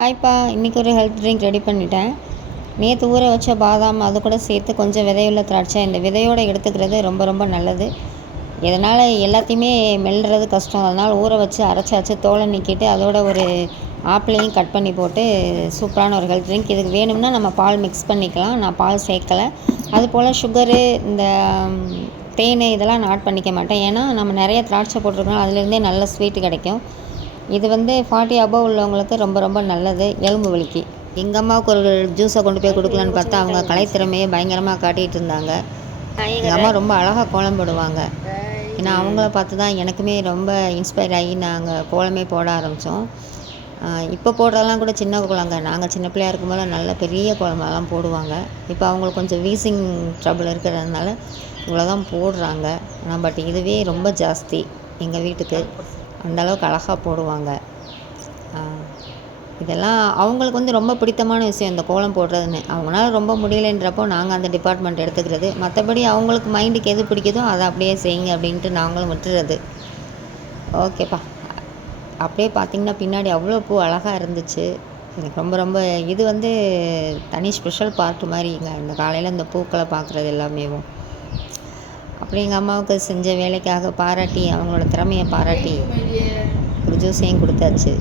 ஹாய்ப்பா, இன்றைக்கி ஒரு health drink ready பண்ணிட்டேன். நேற்று ஊற வச்ச பாதாம் அது கூட சேர்த்து கொஞ்சம் விதையுள்ள திராட்சை இந்த விதையோடு எடுத்துக்கிறது ரொம்ப ரொம்ப நல்லது. இதனால் எல்லாத்தையுமே மெல்றது கஷ்டம். அதனால் ஊற வச்சு அரைச்சாச்சு, தோலை நீக்கிட்டு அதோட ஒரு ஆப்பிளையும் கட் பண்ணி போட்டு சூப்பரான ஒரு ஹெல்த் ட்ரிங்க். இதுக்கு வேணும்னா நம்ம பால் மிக்ஸ் பண்ணிக்கலாம். நான் பால் சேர்க்கலை. அதுபோல் சுகரு, இந்த தேன் இதெல்லாம் நான் ஆட் பண்ணிக்க மாட்டேன். ஏன்னா நம்ம நிறைய திராட்சை போட்டிருக்கோம், அதுலேருந்தே நல்ல ஸ்வீட்டு கிடைக்கும். இது 40 அபவ் உள்ளவங்களுக்கு ரொம்ப ரொம்ப நல்லது, எலும்பு வலிக்கு. எங்கள் அம்மாவுக்கு ஒரு ஜூஸை கொண்டு போய் கொடுக்கலான்னு பார்த்தா அவங்க கலைத்திறமையை பயங்கரமாக காட்டிகிட்டு இருந்தாங்க. எங்கள் அம்மா ரொம்ப அழகாக கோலம் போடுவாங்க. ஏன்னா அவங்கள பார்த்து தான் எனக்குமே ரொம்ப இன்ஸ்பயர் ஆகி நாங்கள் கோலமே போட ஆரம்பித்தோம். இப்போ போடுறதெல்லாம் கூட சின்ன கோலங்க. நாங்கள் சின்ன பிள்ளையாக இருக்கும்போது நல்ல பெரிய கோலமெல்லாம் போடுவாங்க. இப்போ அவங்களுக்கு கொஞ்சம் வீசிங் ட்ரபிள் இருக்கிறதுனால இவ்வளோ தான் போடுறாங்க. ஆனால் பட் இதுவே ரொம்ப ஜாஸ்தி எங்கள் வீட்டுக்கு. அந்தளவுக்கு அழகாக போடுவாங்க. இதெல்லாம் அவங்களுக்கு ரொம்ப பிடித்தமான விஷயம் இந்த கோலம் போடுறதுன்னு. அவங்களால ரொம்ப முடியலைன்றப்போ நாங்கள் அந்த டிபார்ட்மெண்ட் எடுத்துக்கிறது. மற்றபடி அவங்களுக்கு மைண்டுக்கு எது பிடிக்குதோ அதை அப்படியே செய்யுங்க அப்படின்ட்டு நாங்களும் விட்டுறது. ஓகேப்பா. அப்படியே பார்த்திங்கன்னா பின்னாடி அவ்வளோ பூ அழகாக இருந்துச்சு. எனக்கு ரொம்ப ரொம்ப இது தனி ஸ்பெஷல் பார்ட் மாதிரிங்க. இந்த காலையில் இந்த பூக்களை பார்க்குறது எல்லாமேவும். அப்படி எங்கள் அம்மாவுக்கு செஞ்ச வேலைக்காக பாராட்டி, அவங்களோட திறமையை பாராட்டி ஒரு ஜூஸையும் கொடுத்தாச்சு.